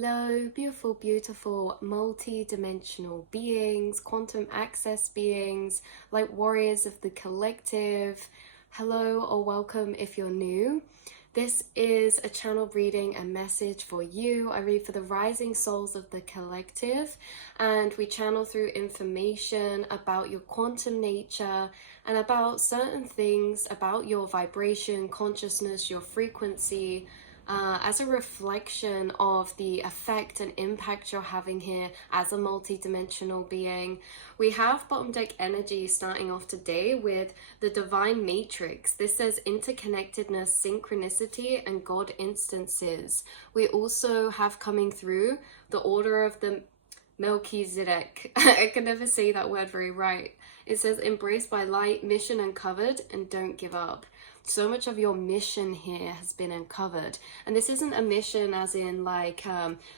Hello, beautiful, beautiful, multi-dimensional beings, quantum access beings, light warriors of the collective. Hello or welcome if you're new. This is a channel reading and message for you. I read for the rising souls of the collective, and we channel through information about your quantum nature and about certain things about your vibration, consciousness, your frequency, as a reflection of the effect and impact you're having here as a multi-dimensional being. We have bottom deck energy starting off today with the divine matrix. This says interconnectedness, synchronicity, and God instances. We also have coming through the order of the Melchizedek. I can never say that word very right. It says embraced by light, mission uncovered, and don't give up. So much of your mission here has been uncovered, and this isn't a mission as in like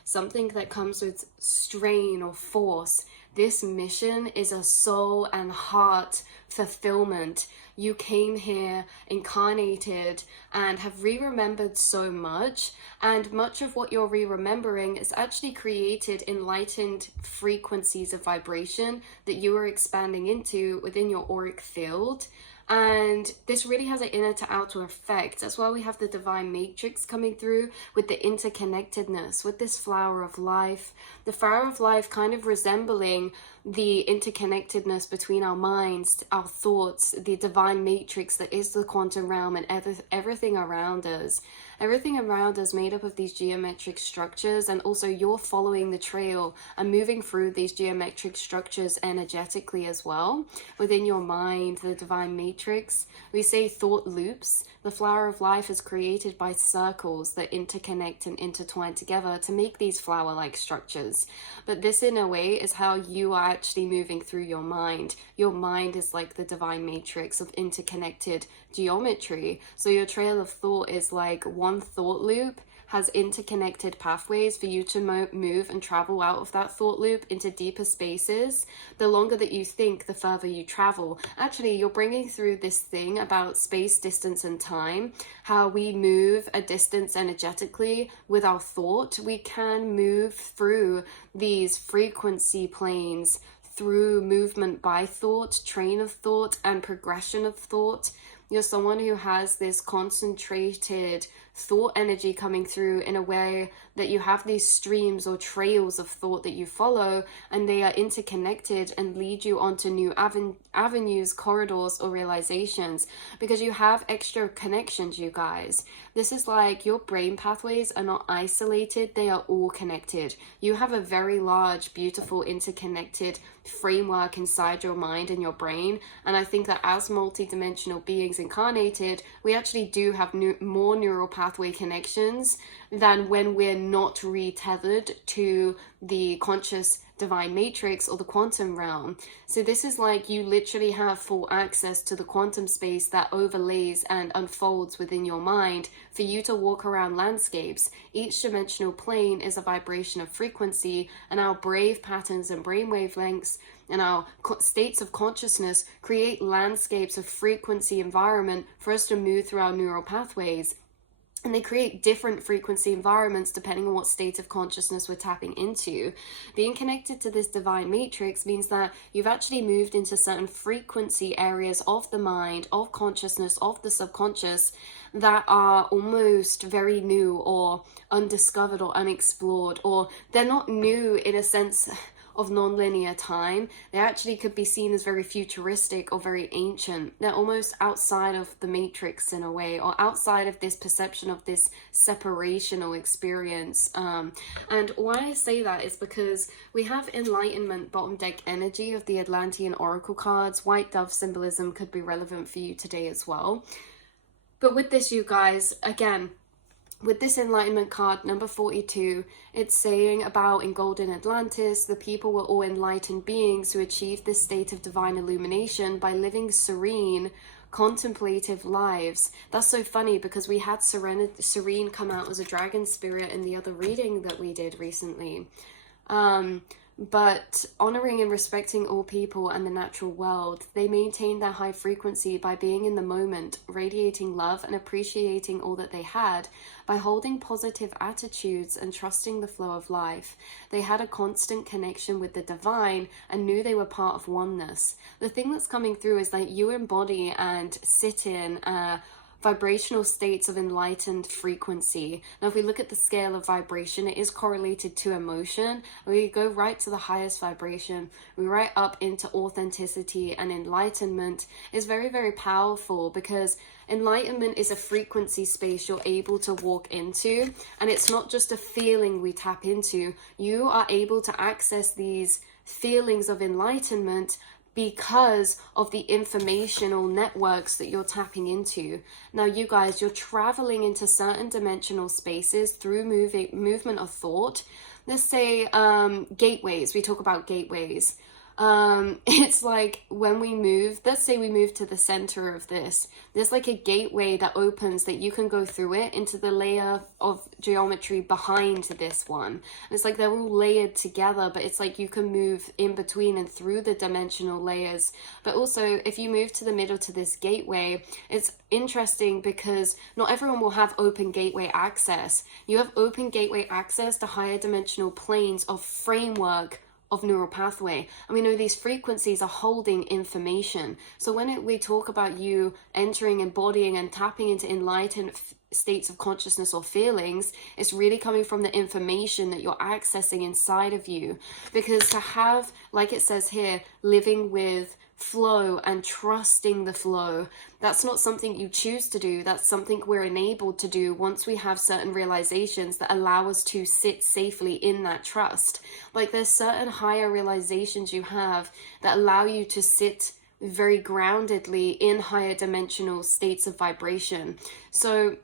something that comes with strain or force. This mission is a soul and heart fulfillment. You came here incarnated and have re-remembered so much, and much of what you're re-remembering is actually created enlightened frequencies of vibration that you are expanding into within your auric field. And this really has an inner to outer effect. That's why we have the divine matrix coming through with the interconnectedness, with this flower of life. The flower of life kind of resembling the interconnectedness between our minds, our thoughts, the divine matrix that is the quantum realm, and everything around us. Everything around us made up of these geometric structures, and also you're following the trail and moving through these geometric structures energetically as well. Within your mind, the divine matrix, we say thought loops. The flower of life is created by circles that interconnect and intertwine together to make these flower-like structures. But this, in a way, is how you are actually moving through your mind. Your mind is like the divine matrix of interconnected geometry. So your trail of thought is like one thought loop has interconnected pathways for you to move and travel out of that thought loop into deeper spaces. The longer that you think, the further you travel. Actually, you're bringing through this thing about space, distance, and time, how we move a distance energetically with our thought. We can move through these frequency planes through movement by thought, train of thought, and progression of thought. You're someone who has this concentrated thought energy coming through in a way that you have these streams or trails of thought that you follow, and they are interconnected and lead you onto new avenues, corridors, or realizations, because you have extra connections, you guys. This is like your brain pathways are not isolated, they are all connected. You have a very large, beautiful, interconnected framework inside your mind and your brain, and I think that as multi-dimensional beings incarnated, we actually do have more neural pathway connections than when we're not re-tethered to the conscious divine matrix or the quantum realm. So this is like you literally have full access to the quantum space that overlays and unfolds within your mind for you to walk around landscapes. Each dimensional plane is a vibration of frequency, and our brave patterns and brain wavelengths and our states of consciousness create landscapes of frequency environment for us to move through our neural pathways. And they create different frequency environments depending on what state of consciousness we're tapping into. Being connected to this divine matrix means that you've actually moved into certain frequency areas of the mind, of consciousness, of the subconscious that are almost very new or undiscovered or unexplored, or they're not new in a sense of non-linear time. They actually could be seen as very futuristic or very ancient. They're almost outside of the matrix in a way, or outside of this perception of this separational experience. And why I say that is because we have enlightenment bottom deck energy of the Atlantean oracle cards. White dove symbolism could be relevant for you today as well. But with this, you guys, again, with this enlightenment card, number 42, it's saying about in golden Atlantis, the people were all enlightened beings who achieved this state of divine illumination by living serene, contemplative lives. That's so funny because we had Serene come out as a dragon spirit in the other reading that we did recently. But honoring and respecting all people and the natural world, they maintained their high frequency by being in the moment, radiating love and appreciating all that they had, by holding positive attitudes and trusting the flow of life. They had a constant connection with the divine and knew they were part of oneness. The thing that's coming through is that you embody and sit in vibrational states of enlightened frequency. Now, if we look at the scale of vibration, it is correlated to emotion. We go right to the highest vibration. We right up into authenticity, and enlightenment is very, very powerful, because enlightenment is a frequency space you're able to walk into, and it's not just a feeling we tap into. You are able to access these feelings of enlightenment because of the informational networks that you're tapping into. Now, you guys, you're traveling into certain dimensional spaces through movement of thought. Let's say gateways. We talk about gateways. It's like when we move, let's say we move to the center of this, there's like a gateway that opens that you can go through it into the layer of geometry behind this one. And it's like they're all layered together, but it's like you can move in between and through the dimensional layers. But also, if you move to the middle to this gateway, it's interesting because not everyone will have open gateway access. You have open gateway access to higher dimensional planes of framework of neural pathway, and we know these frequencies are holding information. So when we talk about you entering, embodying, and tapping into enlightened states of consciousness or feelings, it's really coming from the information that you're accessing inside of you. Because to have, like it says here, living with flow and trusting the flow, that's not something you choose to do. That's something we're enabled to do once we have certain realizations that allow us to sit safely in that trust. Like there's certain higher realizations you have that allow you to sit very groundedly in higher dimensional states of vibration. So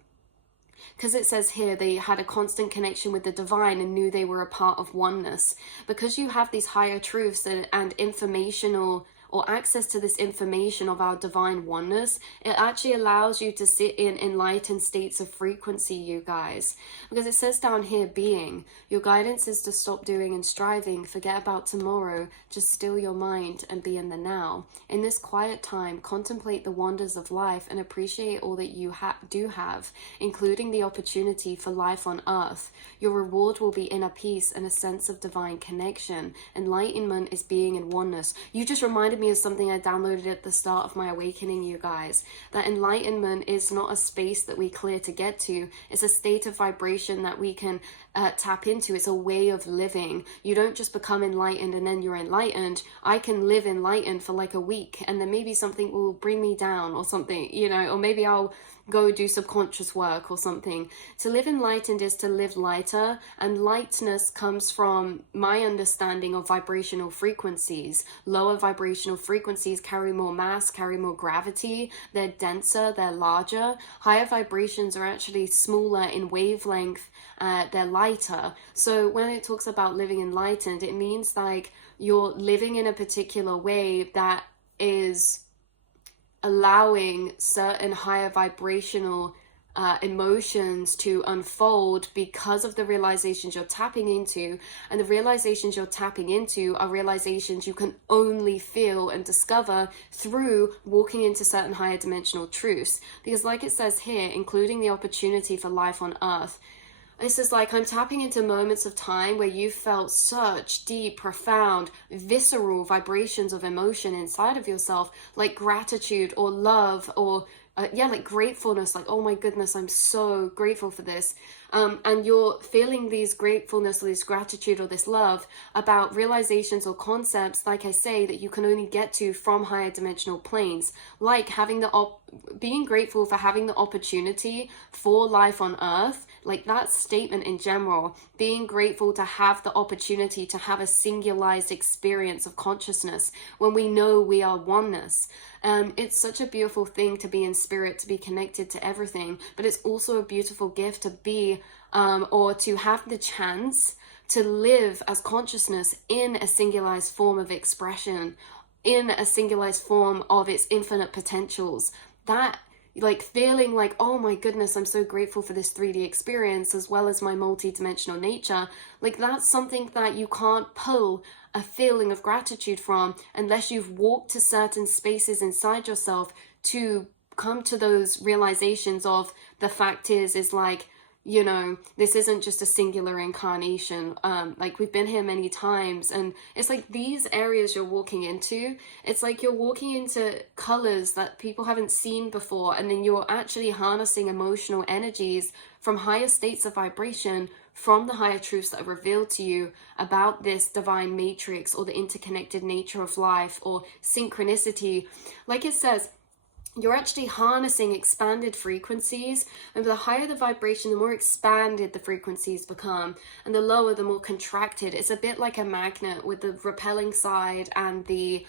because it says here they had a constant connection with the divine and knew they were a part of oneness. Because you have these higher truths and informational or access to this information of our divine oneness, it actually allows you to sit in enlightened states of frequency, you guys. Because it says down here, being. Your guidance is to stop doing and striving, forget about tomorrow, just still your mind and be in the now. In this quiet time, contemplate the wonders of life and appreciate all that you do have, including the opportunity for life on earth. Your reward will be inner peace and a sense of divine connection. Enlightenment is being in oneness. You just reminded me of something I downloaded at the start of my awakening, you guys. That enlightenment is not a space that we clear to get to. It's a state of vibration that we can tap into. It's a way of living. You don't just become enlightened and then you're enlightened. I can live enlightened for like a week and then maybe something will bring me down or something, you know, or maybe I'll go do subconscious work or something. To live enlightened is to live lighter, and lightness comes from my understanding of vibrational frequencies. Lower vibrational frequencies carry more mass, carry more gravity, they're denser, they're larger. Higher vibrations are actually smaller in wavelength, they're lighter. So when it talks about living enlightened, it means like you're living in a particular way that is allowing certain higher vibrational emotions to unfold because of the realizations you're tapping into. And the realizations you're tapping into are realizations you can only feel and discover through walking into certain higher dimensional truths. Because like it says here, including the opportunity for life on earth, this is like I'm tapping into moments of time where you felt such deep, profound, visceral vibrations of emotion inside of yourself, like gratitude or love or like gratefulness, like, oh my goodness, I'm so grateful for this. And you're feeling these gratefulness or this gratitude or this love about realizations or concepts, like I say, that you can only get to from higher dimensional planes, like having being grateful for having the opportunity for life on earth, like that statement in general, being grateful to have the opportunity to have a singularized experience of consciousness when we know we are oneness. It's such a beautiful thing to be in spirit, to be connected to everything, but it's also a beautiful gift to be or to have the chance to live as consciousness in a singularized form of expression, in a singularized form of its infinite potentials. That like feeling like, oh my goodness, I'm so grateful for this 3D experience as well as my multi-dimensional nature, like that's something that you can't pull a feeling of gratitude from unless you've walked to certain spaces inside yourself to come to those realizations of the fact is like, you know, this isn't just a singular incarnation. Like we've been here many times, and it's like these areas you're walking into, it's like you're walking into colors that people haven't seen before, and then you're actually harnessing emotional energies from higher states of vibration, from the higher truths that are revealed to you about this divine matrix or the interconnected nature of life or synchronicity. Like it says, you're actually harnessing expanded frequencies, and the higher the vibration, the more expanded the frequencies become, and the lower, the more contracted. It's a bit like a magnet with the repelling side and the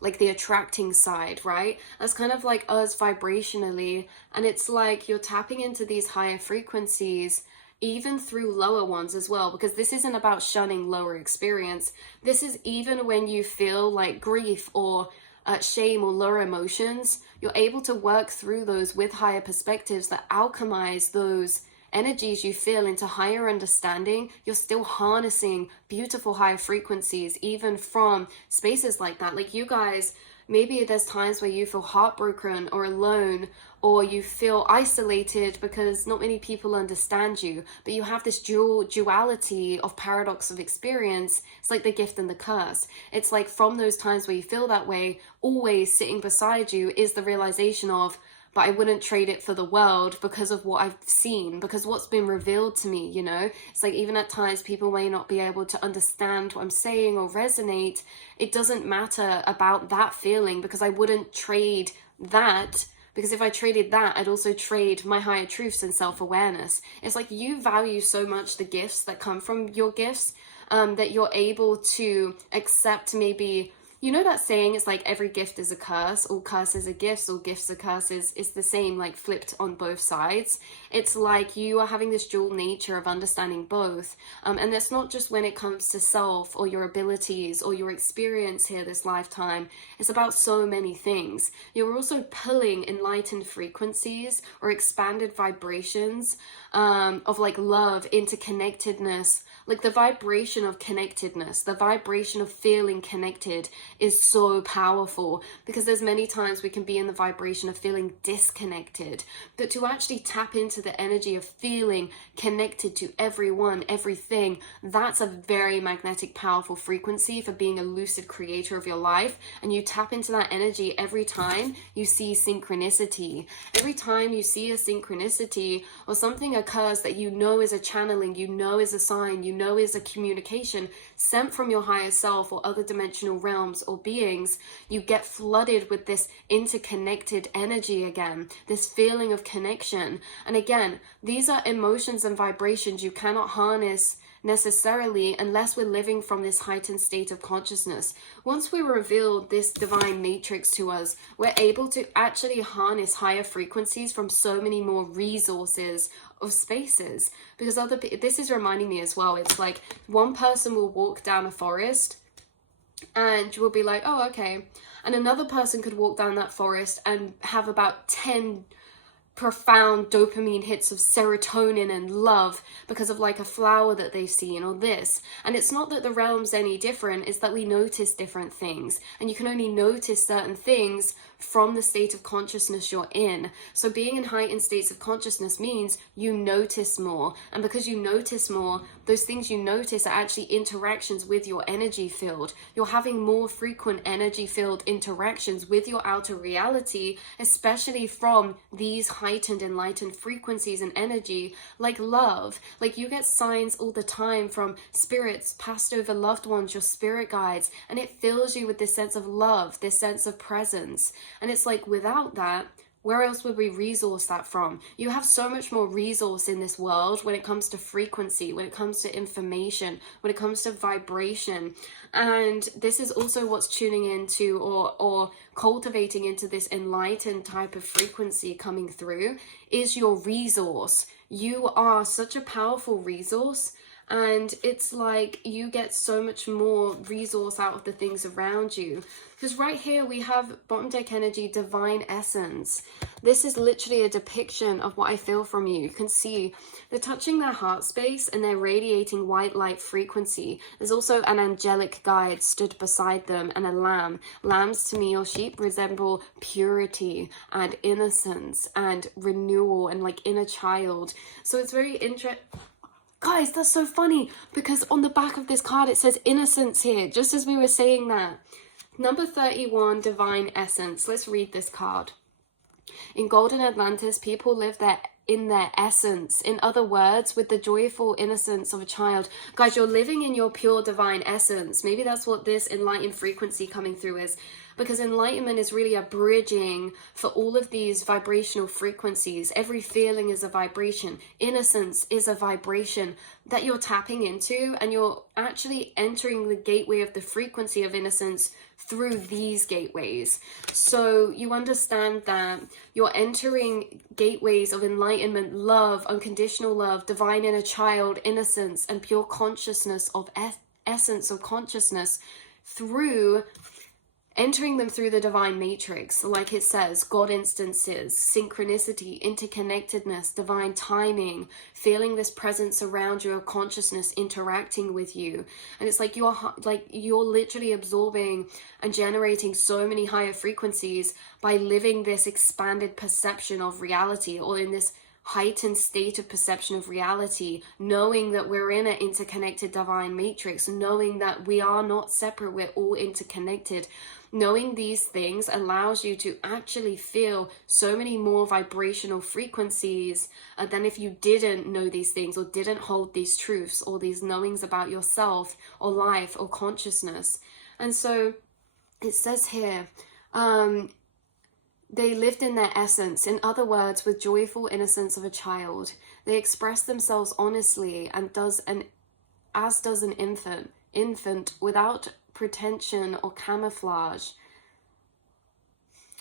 like the attracting side, right? That's kind of like us vibrationally, and it's like you're tapping into these higher frequencies even through lower ones as well, because this isn't about shunning lower experience. This is even when you feel like grief or shame or lower emotions, you're able to work through those with higher perspectives that alchemize those energies you feel into higher understanding. You're still harnessing beautiful higher frequencies even from spaces like that. Like you guys, maybe there's times where you feel heartbroken or alone, or you feel isolated because not many people understand you, but you have this duality of paradox of experience. It's like the gift and the curse. It's like from those times where you feel that way, always sitting beside you is the realization of, but I wouldn't trade it for the world because of what I've seen, because what's been revealed to me, you know? It's like even at times people may not be able to understand what I'm saying or resonate. It doesn't matter about that feeling, because I wouldn't trade that, because if I traded that, I'd also trade my higher truths and self-awareness. It's like you value so much the gifts that come from your gifts, that you're able to accept maybe, you know that saying, it's like every gift is a curse, all curses are gifts, all gifts are curses. It's the same, like flipped on both sides. It's like you are having this dual nature of understanding both. And that's not just when it comes to self or your abilities or your experience here this lifetime. It's about so many things. You're also pulling enlightened frequencies or expanded vibrations of like love, interconnectedness. Like the vibration of connectedness, the vibration of feeling connected is so powerful, because there's many times we can be in the vibration of feeling disconnected, but to actually tap into the energy of feeling connected to everyone, everything, that's a very magnetic, powerful frequency for being a lucid creator of your life. And you tap into that energy every time you see synchronicity. Every time you see a synchronicity or something occurs that you know is a channeling, you know is a sign, you know is a communication sent from your higher self or other dimensional realms or beings, you get flooded with this interconnected energy again, this feeling of connection. And again, these are emotions and vibrations you cannot harness necessarily unless we're living from this heightened state of consciousness. Once we reveal this divine matrix to us, we're able to actually harness higher frequencies from so many more resources of spaces. Because this is reminding me as well, it's like one person will walk down a forest and you will be like, oh, okay, and another person could walk down that forest and have about 10 profound dopamine hits of serotonin and love because of like a flower that they've seen or this. And it's not that the realm's any different, it's that we notice different things, and you can only notice certain things from the state of consciousness you're in. So being in heightened states of consciousness means you notice more, and because you notice more, those things you notice are actually interactions with your energy field. You're having more frequent energy field interactions with your outer reality, especially from these heightened enlightened frequencies and energy, like love. Like you get signs all the time from spirits, passed over loved ones, your spirit guides, and it fills you with this sense of love, this sense of presence. And it's like, without that, where else would we resource that from? You have so much more resource in this world when it comes to frequency, when it comes to information, when it comes to vibration. And this is also what's tuning into or cultivating into this enlightened type of frequency coming through is your resource. You are such a powerful resource. And it's like you get so much more resource out of the things around you. Because right here we have bottom deck energy, divine essence. This is literally a depiction of what I feel from you. You can see they're touching their heart space and they're radiating white light frequency. There's also an angelic guide stood beside them and a lamb. Lambs to me or sheep resemble purity and innocence and renewal and like inner child. So it's very interesting. Guys, that's so funny because on the back of this card it says innocence here, just as we were saying that. Number 31, divine essence. Let's read this card. In golden Atlantis, people live in their essence. In other words, with the joyful innocence of a child. Guys, you're living in your pure divine essence. Maybe that's what this enlightened frequency coming through is. Because enlightenment is really a bridging for all of these vibrational frequencies. Every feeling is a vibration. Innocence is a vibration that you're tapping into, and you're actually entering the gateway of the frequency of innocence through these gateways. So you understand that you're entering gateways of enlightenment, love, unconditional love, divine inner child, innocence, and pure consciousness of essence of consciousness through entering them through the divine matrix. Like it says, God instances, synchronicity, interconnectedness, divine timing, feeling this presence around your consciousness interacting with you. And it's like you're literally absorbing and generating so many higher frequencies by living this expanded perception of reality, or in this heightened state of perception of reality, knowing that we're in an interconnected divine matrix, knowing that we are not separate, we're all interconnected. Knowing these things allows you to actually feel so many more vibrational frequencies than if you didn't know these things, or didn't hold these truths or these knowings about yourself or life or consciousness. And so it says here, they lived in their essence. In other words, with joyful innocence of a child. They express themselves honestly, as does an infant without pretension or camouflage.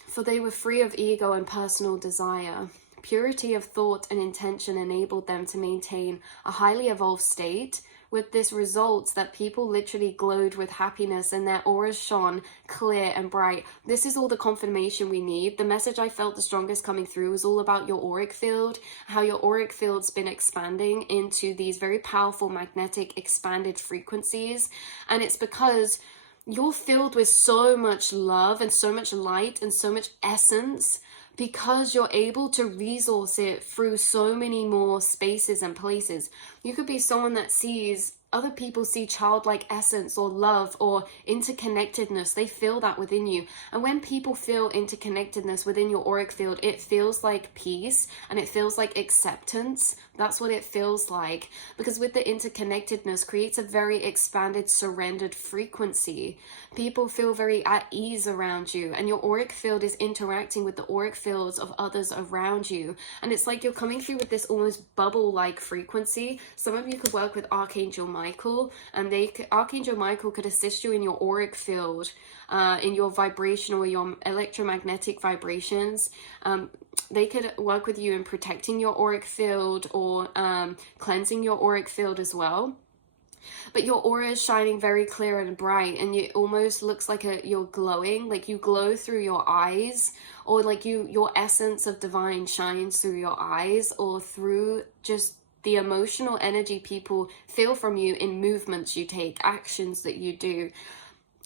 For they were free of ego and personal desire. Purity of thought and intention enabled them to maintain a highly evolved state, with this result that people literally glowed with happiness and their auras shone clear and bright. This is all the confirmation we need. The message I felt the strongest coming through was all about your auric field, how your auric field's been expanding into these very powerful magnetic expanded frequencies. And it's because you're filled with so much love and so much light and so much essence, because you're able to resource it through so many more spaces and places. You could be someone that sees other people see childlike essence or love or interconnectedness. They feel that within you. And when people feel interconnectedness within your auric field, it feels like peace and it feels like acceptance. That's what it feels like. Because with the interconnectedness creates a very expanded, surrendered frequency. People feel very at ease around you, and your auric field is interacting with the auric fields of others around you. And it's like you're coming through with this almost bubble-like frequency. Some of you could work with Archangel Michael, and Archangel Michael could assist you in your auric field, in your vibrational, your electromagnetic vibrations. They could work with you in protecting your auric field, or cleansing your auric field as well. But your aura is shining very clear and bright, and it almost looks like you're glowing, like you glow through your eyes, or like your essence of divine shines through your eyes, or through just the emotional energy people feel from you in movements you take, actions that you do.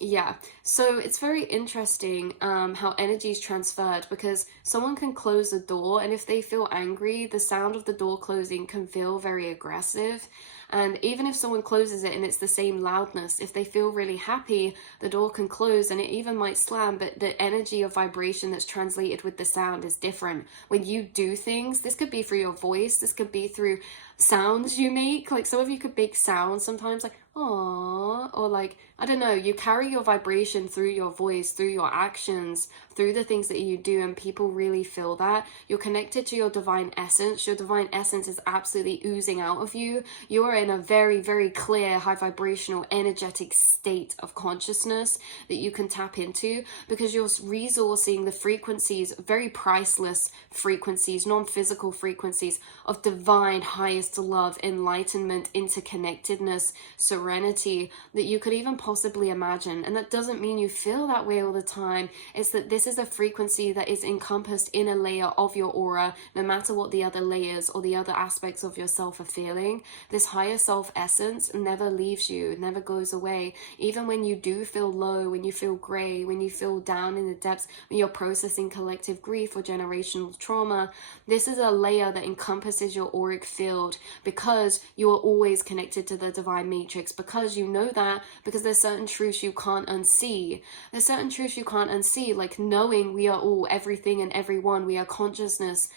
Yeah, so it's very interesting how energy is transferred, because someone can close the door, and if they feel angry, the sound of the door closing can feel very aggressive. And even if someone closes it and it's the same loudness, if they feel really happy, the door can close and it even might slam, but the energy of vibration that's translated with the sound is different. When you do things, this could be through your voice, this could be through sounds you make. Like some of you could make sounds sometimes like, aww, or like, I don't know, you carry your vibration through your voice, through your actions, through the things that you do, and people really feel that. You're connected to your divine essence. Your divine essence is absolutely oozing out of you. You are in a very, very clear, high vibrational, energetic state of consciousness that you can tap into, because you're resourcing the frequencies, very priceless frequencies, non-physical frequencies of divine, highest love, enlightenment, interconnectedness, serenity that you could even possibly imagine. And that doesn't mean you feel that way all the time. It's that this is a frequency that is encompassed in a layer of your aura, no matter what the other layers or the other aspects of yourself are feeling. This higher self essence never leaves you, never goes away. Even when you do feel low, when you feel gray, when you feel down in the depths, when you're processing collective grief or generational trauma, this is a layer that encompasses your auric field, because you are always connected to the divine matrix, because you know that, because there's certain truths you can't unsee. There's certain truths you can't unsee, like knowing we are all everything and everyone. We are consciousness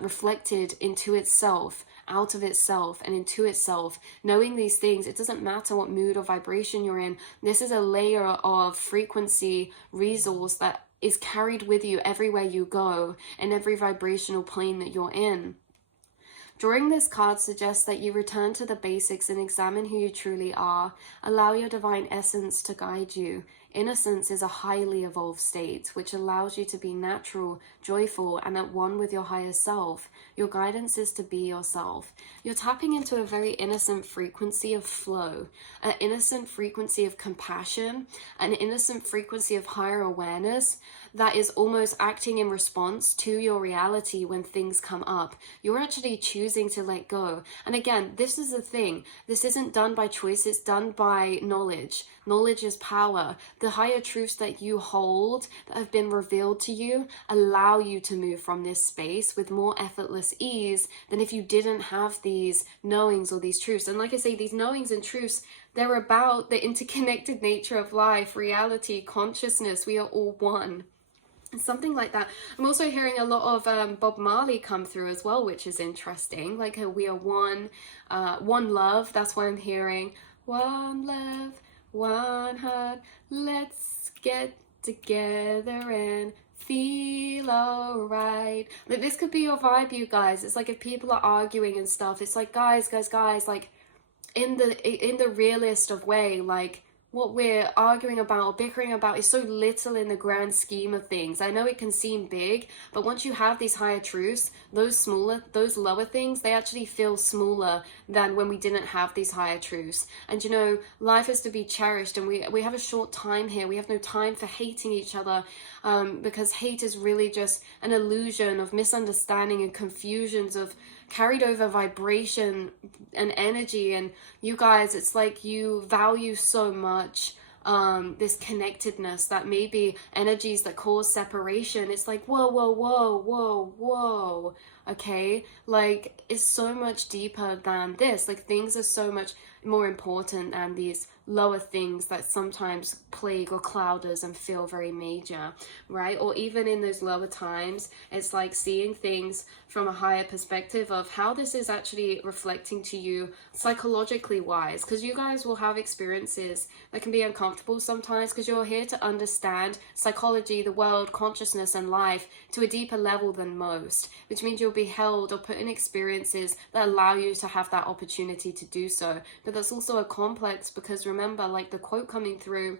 reflected into itself, out of itself, and into itself. Knowing these things, it doesn't matter what mood or vibration you're in. This is a layer of frequency resource that is carried with you everywhere you go, in every vibrational plane that you're in. Drawing this card suggests that you return to the basics and examine who you truly are. Allow your divine essence to guide you. Innocence is a highly evolved state, which allows you to be natural, joyful, and at one with your higher self. Your guidance is to be yourself. You're tapping into a very innocent frequency of flow, an innocent frequency of compassion, an innocent frequency of higher awareness that is almost acting in response to your reality when things come up. You're actually choosing to let go. And again, this is the thing. This isn't done by choice, it's done by knowledge. Knowledge is power. The higher truths that you hold, that have been revealed to you, allow you to move from this space with more effortless ease than if you didn't have these knowings or these truths. And like I say, these knowings and truths, they're about the interconnected nature of life, reality, consciousness. We are all one. Something like that. I'm also hearing a lot of Bob Marley come through as well, which is interesting. Like we are one, one love. That's what I'm hearing. One love, one heart. Let's get together and feel alright. Like this could be your vibe, you guys. It's like if people are arguing and stuff, it's like guys, like in the realist of way, like what we're arguing about or bickering about is so little in the grand scheme of things. I know it can seem big, but once you have these higher truths, those lower things, they actually feel smaller than when we didn't have these higher truths. And you know, life is to be cherished, and we have a short time here. We have no time for hating each other, because hate is really just an illusion of misunderstanding and confusions of carried over vibration and energy. And you guys, it's like you value so much this connectedness that maybe energies that cause separation, it's like whoa, okay, like it's so much deeper than this. Like things are so much more important than these lower things that sometimes plague or cloud us and feel very major, right? Or even in those lower times, it's like seeing things from a higher perspective of how this is actually reflecting to you psychologically wise, because you guys will have experiences that can be uncomfortable sometimes, because you're here to understand psychology, the world, consciousness, and life to a deeper level than most, which means you'll be held or put in experiences that allow you to have that opportunity to do so. But that's also a complex, because remember, like the quote coming through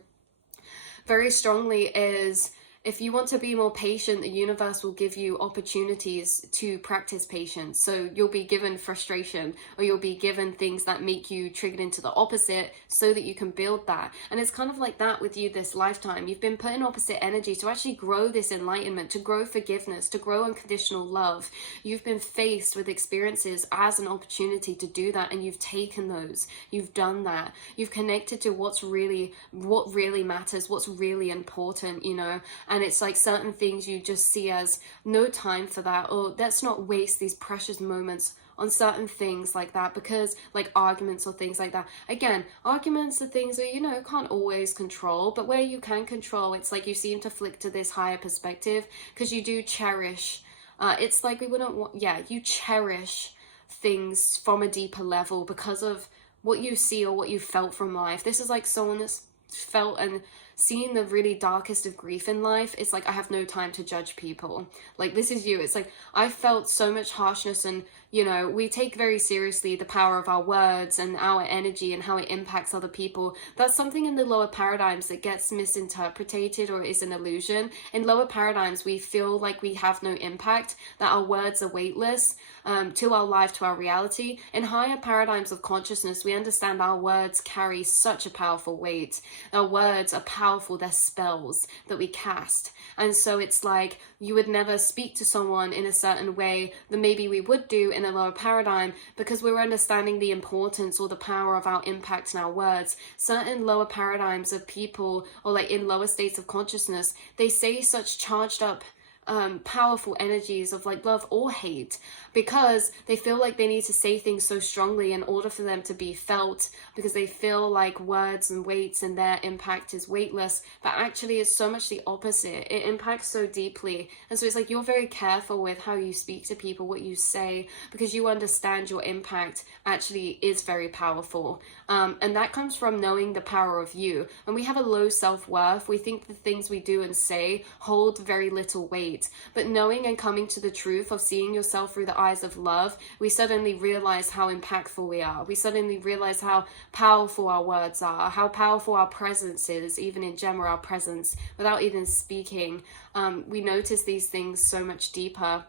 very strongly is, if you want to be more patient, the universe will give you opportunities to practice patience. So you'll be given frustration, or you'll be given things that make you triggered into the opposite so that you can build that. And it's kind of like that with you this lifetime. You've been put in opposite energy to actually grow this enlightenment, to grow forgiveness, to grow unconditional love. You've been faced with experiences as an opportunity to do that, and you've taken those. You've done that. You've connected to what really matters, what's really important, you know. And it's like certain things you just see as no time for that, or let's not waste these precious moments on certain things like that, because like arguments or things like that. Again, arguments are things that, you know, can't always control, but where you can control, it's like you seem to flick to this higher perspective because you do cherish. It's like we wouldn't want, you cherish things from a deeper level because of what you see or what you felt from life. This is like someone that's felt and seeing the really darkest of grief in life, it's like I have no time to judge people. Like, this is you. It's like I felt so much harshness, and you know, we take very seriously the power of our words and our energy and how it impacts other people. That's something in the lower paradigms that gets misinterpreted or is an illusion. In lower paradigms, we feel like we have no impact, that our words are weightless to our life, to our reality. In higher paradigms of consciousness, we understand our words carry such a powerful weight. Our words are powerful, they're spells that we cast. And so it's like you would never speak to someone in a certain way that maybe we would do in a lower paradigm, because we're understanding the importance or the power of our impact and our words. Certain lower paradigms of people, or like in lower states of consciousness, they say such charged up powerful energies of like love or hate, because they feel like they need to say things so strongly in order for them to be felt, because they feel like words and weights and their impact is weightless. But actually it's so much the opposite. It impacts so deeply. And so it's like you're very careful with how you speak to people, what you say, because you understand your impact actually is very powerful. And that comes from knowing the power of you. When we have a low self-worth, we think the things we do and say hold very little weight. But knowing and coming to the truth of seeing yourself through the eyes of love, we suddenly realize how impactful we are. We suddenly realize how powerful our words are, how powerful our presence is, even in general, our presence, without even speaking. We notice these things so much deeper.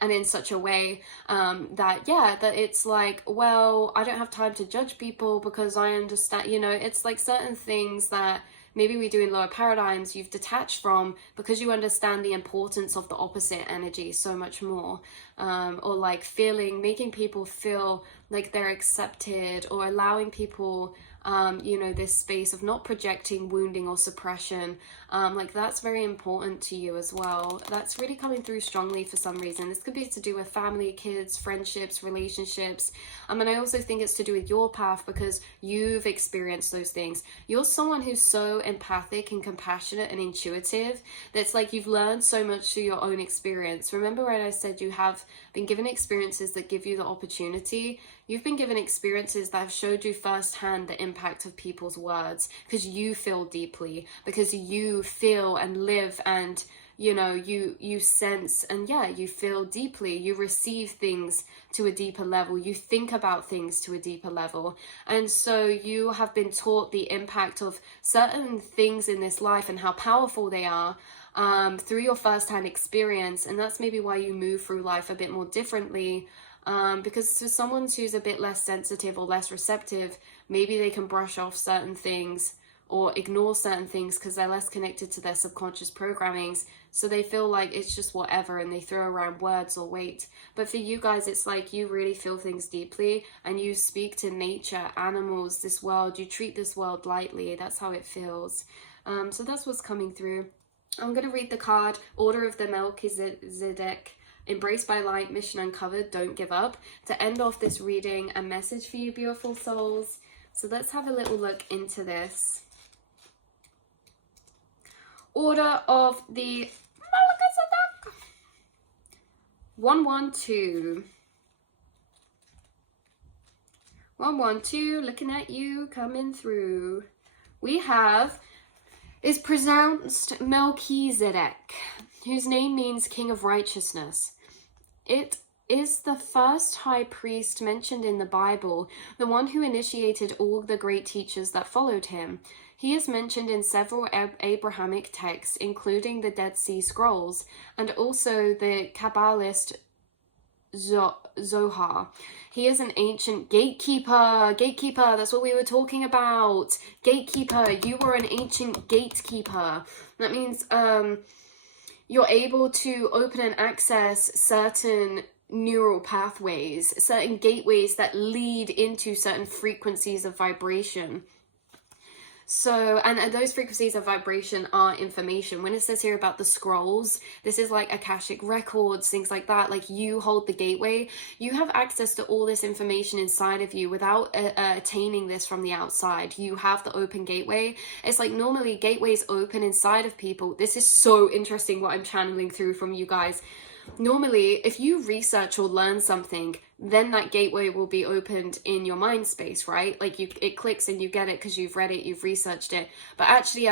And in such a way that it's like, well, I don't have time to judge people because I understand, you know, it's like certain things that maybe we do in lower paradigms you've detached from because you understand the importance of the opposite energy so much more. Or like making people feel like they're accepted, or allowing people you know, this space of not projecting wounding or suppression. Like that's very important to you as well. That's really coming through strongly for some reason. This could be to do with family, kids, friendships, relationships. And I also think it's to do with your path, because you've experienced those things. You're someone who's so empathic and compassionate and intuitive that's like you've learned so much through your own experience. Remember when I said you have been given experiences that give you the opportunity? You've been given experiences that have showed you firsthand the impact of people's words, because you feel deeply, because you feel and live, and you know, you sense, and you feel deeply, you receive things to a deeper level, you think about things to a deeper level. And so you have been taught the impact of certain things in this life and how powerful they are through your firsthand experience. And that's maybe why you move through life a bit more differently. Because for someone who's a bit less sensitive or less receptive, maybe they can brush off certain things or ignore certain things because they're less connected to their subconscious programmings. So they feel like it's just whatever, and they throw around words or weight. But for you guys, it's like you really feel things deeply, and you speak to nature, animals, this world. You treat this world lightly. That's how it feels. So that's what's coming through. I'm going to read the card, Order of the Melchizedek. Embraced by light, mission uncovered, don't give up. To end off this reading, a message for you, beautiful souls. So let's have a little look into this. Order of the Melchizedek. 112. 112, looking at you, coming through. We have, is pronounced Melchizedek, whose name means King of Righteousness. It is the first high priest mentioned in the Bible, the one who initiated all the great teachers that followed him. He is mentioned in several Abrahamic texts, including the Dead Sea Scrolls, and also the Kabbalist Zohar. He is an ancient gatekeeper. Gatekeeper, that's what we were talking about. Gatekeeper, you are an ancient gatekeeper. That means you're able to open and access certain neural pathways, certain gateways that lead into certain frequencies of vibration. So, and those frequencies of vibration are information. When it says here about the scrolls, this is like Akashic records, things like that. Like you hold the gateway. You have access to all this information inside of you without attaining this from the outside. You have the open gateway. It's like normally gateways open inside of people. This is so interesting what I'm channeling through from you guys. normally if you research or learn something, then that gateway will be opened in your mind space, right? Like it clicks and you get it because you've read it, you've researched it. But actually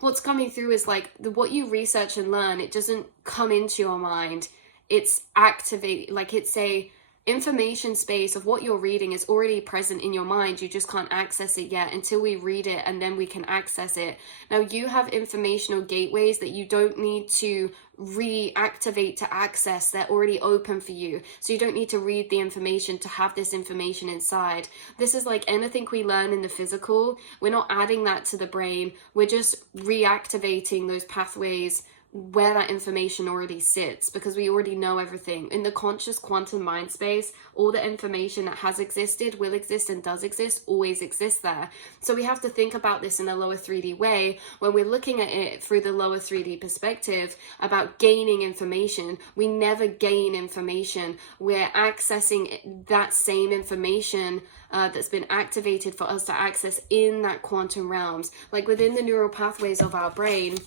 what's coming through is like what you research and learn, it doesn't come into your mind. It's activate, like it's a information space of what you're reading is already present in your mind. You just can't access it yet until we read it, and then we can access it. Now you have informational gateways that you don't need to reactivate to access. They're already open for you, so you don't need to read the information to have this information inside. This is like anything we learn in the physical. We're not adding that to the brain, we're just reactivating those pathways where that information already sits, because we already know everything. In the conscious quantum mind space, all the information that has existed, will exist, and does exist always exists there. So we have to think about this in a lower 3D way. When we're looking at it through the lower 3D perspective about gaining information, we never gain information. We're accessing that same information that's been activated for us to access in that quantum realms. Like within the neural pathways of our brain,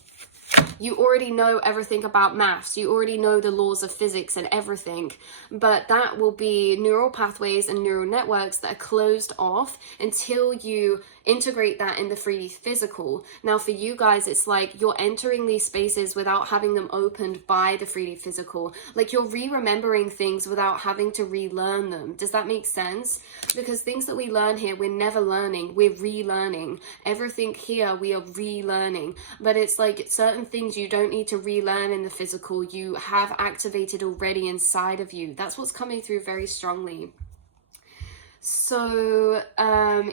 you already know everything about maths, you already know the laws of physics and everything, but that will be neural pathways and neural networks that are closed off until you integrate that in the 3D physical. Now for you guys, it's like you're entering these spaces without having them opened by the 3D physical. Like you're re-remembering things without having to relearn them. Does that make sense? Because things that we learn here, we're never learning, we're relearning. Everything here we are relearning, but it's like certain things you don't need to relearn in the physical, you have activated already inside of you. That's what's coming through very strongly. So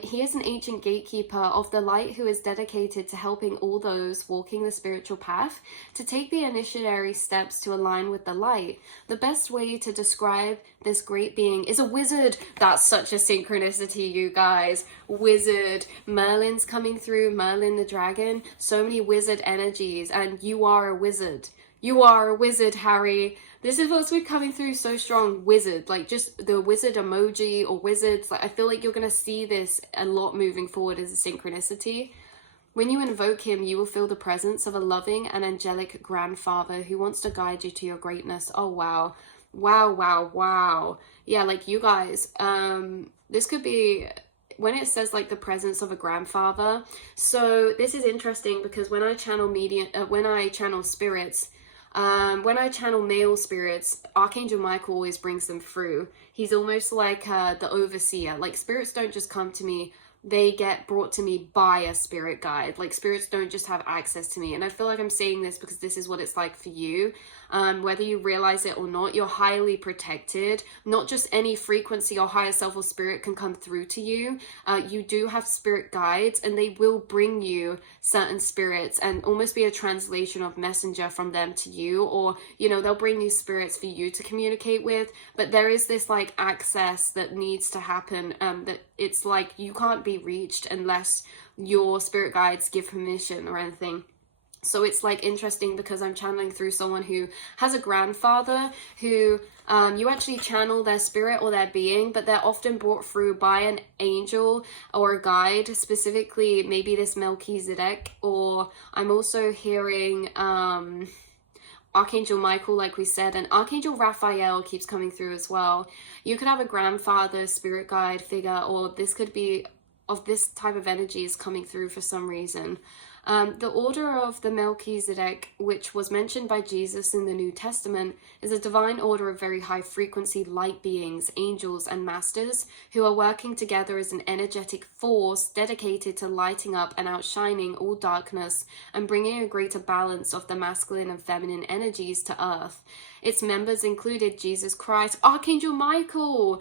he is an ancient gatekeeper of the light who is dedicated to helping all those walking the spiritual path to take the initiatory steps to align with the light. The best way to describe this great being is a wizard. That's such a synchronicity, you guys. Wizard. Merlin's coming through, Merlin the dragon. So many wizard energies, and you are a wizard. You are a wizard, Harry. This is what's been coming through so strong. Wizard, like just the wizard emoji or wizards. Like I feel like you're going to see this a lot moving forward as a synchronicity. When you invoke him, you will feel the presence of a loving and angelic grandfather who wants to guide you to your greatness. Oh, wow. Wow, wow, wow. Yeah, like you guys, this could be... when it says like the presence of a grandfather. So this is interesting because when I channel spirits, when I channel male spirits, Archangel Michael always brings them through. He's almost like the overseer. Like spirits don't just come to me, they get brought to me by a spirit guide. Like spirits don't just have access to me. And I feel like I'm saying this because this is what it's like for you. Whether you realize it or not, you're highly protected. Not just any frequency or higher self or spirit can come through to you. You do have spirit guides, and they will bring you certain spirits and almost be a translation of messenger from them to you, or you know, they'll bring these spirits for you to communicate with. But there is this like access that needs to happen, that it's like you can't be reached unless your spirit guides give permission or anything. So it's like interesting because I'm channeling through someone who has a grandfather who you actually channel their spirit or their being, but they're often brought through by an angel or a guide, specifically maybe this Melchizedek, or I'm also hearing Archangel Michael, like we said, and Archangel Raphael keeps coming through as well. You could have a grandfather, spirit guide figure, or this could be of this type of energy is coming through for some reason. The order of the Melchizedek, which was mentioned by Jesus in the New Testament, is a divine order of very high frequency light beings, angels and masters, who are working together as an energetic force dedicated to lighting up and outshining all darkness and bringing a greater balance of the masculine and feminine energies to earth. Its members included Jesus Christ, Archangel Michael,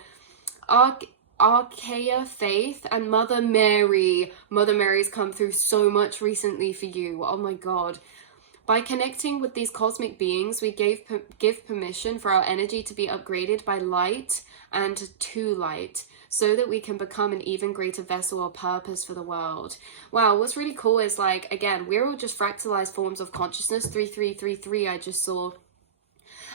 Archaea Faith, and Mother Mary. Mother Mary's come through so much recently for you. Oh my god. By connecting with these cosmic beings, we give permission for our energy to be upgraded by light and to light, so that we can become an even greater vessel or purpose for the world. Wow, what's really cool is, like, again, we're all just fractalized forms of consciousness. 3333 I just saw.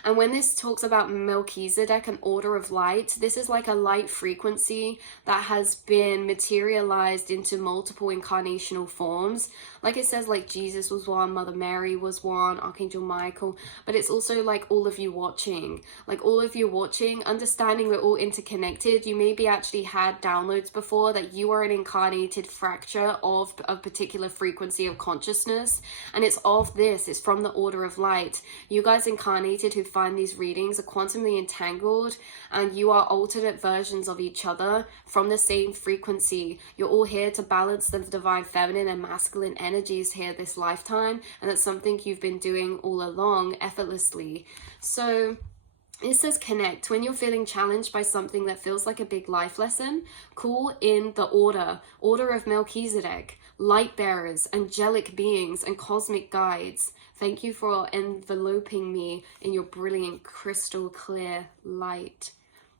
And when this talks about Melchizedek, an order of light, this is like a light frequency that has been materialized into multiple incarnational forms. Like it says, like Jesus was one, Mother Mary was one, Archangel Michael, but it's also like all of you watching, understanding we're all interconnected. You maybe actually had downloads before that you are an incarnated fracture of a particular frequency of consciousness, and it's from the order of light. You guys incarnated who find these readings are quantumly entangled, and you are alternate versions of each other from the same frequency. You're all here to balance the divine feminine and masculine energies here this lifetime, and that's something you've been doing all along effortlessly. So it says connect. When you're feeling challenged by something that feels like a big life lesson, call in the order of Melchizedek, light bearers, angelic beings, and cosmic guides. Thank you for enveloping me in your brilliant crystal clear light.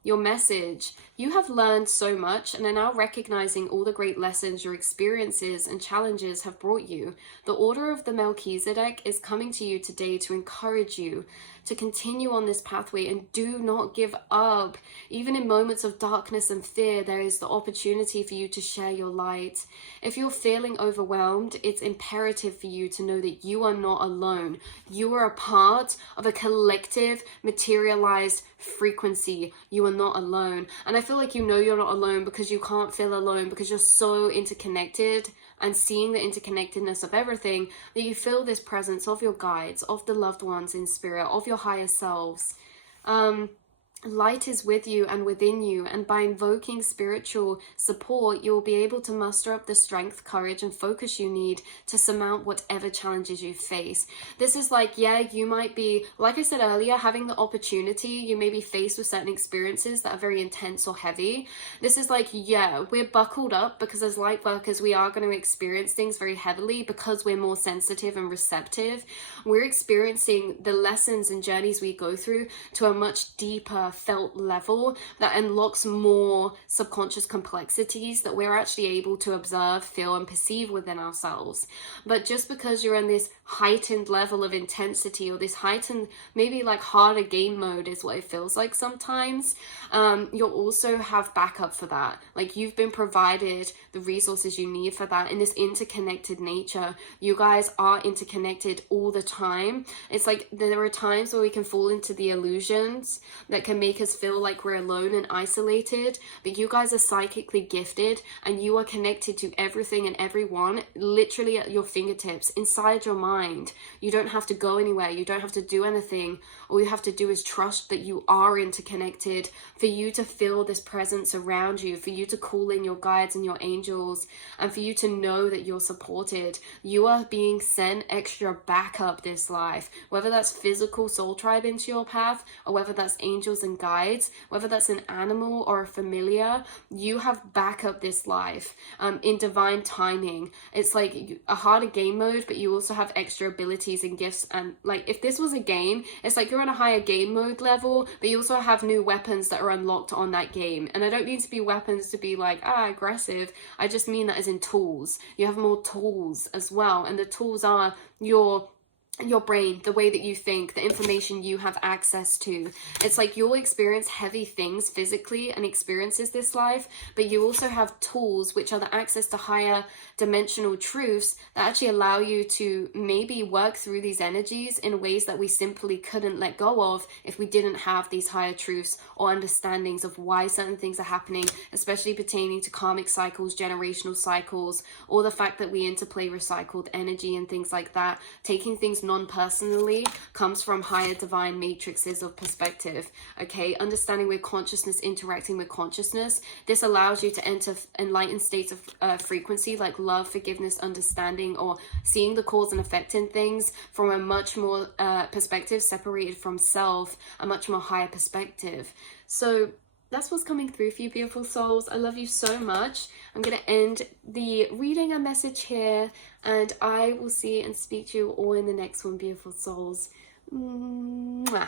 Your message: you have learned so much and are now recognizing all the great lessons your experiences and challenges have brought you. The order of the Melchizedek is coming to you today to encourage you to continue on this pathway and do not give up. Even in moments of darkness and fear, there is the opportunity for you to share your light. If you're feeling overwhelmed, it's imperative for you to know that you are not alone. You are a part of a collective, materialized frequency. You are not alone. And I feel like you know you're not alone because you can't feel alone, because you're so interconnected and seeing the interconnectedness of everything that you feel this presence of your guides, of the loved ones in spirit, of your higher selves. Light is with you and within you, and by invoking spiritual support, you'll be able to muster up the strength, courage, and focus you need to surmount whatever challenges you face. This is like, yeah, you might be, like I said earlier, having the opportunity, you may be faced with certain experiences that are very intense or heavy. This is like, yeah, we're buckled up because as light workers, we are going to experience things very heavily because we're more sensitive and receptive. We're experiencing the lessons and journeys we go through to a much deeper felt level that unlocks more subconscious complexities that we're actually able to observe, feel, and perceive within ourselves. But just because you're in this heightened level of intensity, or this heightened, maybe like harder game mode is what it feels like sometimes, you'll also have backup for that. Like, you've been provided the resources you need for that in this interconnected nature. You guys are interconnected all the time. It's like there are times where we can fall into the illusions that can make us feel like we're alone and isolated, but you guys are psychically gifted and you are connected to everything and everyone literally at your fingertips, inside your mind. You don't have to go anywhere, you don't have to do anything. All you have to do is trust that you are interconnected, for you to feel this presence around you, for you to call in your guides and your angels, and for you to know that you're supported. You are being sent extra backup this life, whether that's physical soul tribe into your path, or whether that's angels and guides, whether that's an animal or a familiar. You have backup this life in divine timing. It's like a harder game mode, but you also have extra abilities and gifts. And like, if this was a game, it's like you're on a higher game mode level, but you also have new weapons that are unlocked on that game. And I don't mean to be weapons to be like aggressive. I just mean that as in tools. You have more tools as well, and the tools are your brain, the way that you think, the information you have access to. It's like you'll experience heavy things physically and experiences this life, but you also have tools, which are the access to higher dimensional truths that actually allow you to maybe work through these energies in ways that we simply couldn't let go of if we didn't have these higher truths or understandings of why certain things are happening, especially pertaining to karmic cycles, generational cycles, or the fact that we interplay recycled energy and things like that. Taking things non-personally comes from higher divine matrices of perspective. Okay, understanding with consciousness, interacting with consciousness, this allows you to enter enlightened states of frequency like love, forgiveness, understanding, or seeing the cause and effect in things from a much more perspective separated from self, a much more higher perspective. So that's what's coming through for you, beautiful souls. I love you so much. I'm going to end the reading and message here, and I will see and speak to you all in the next one, beautiful souls. Mwah.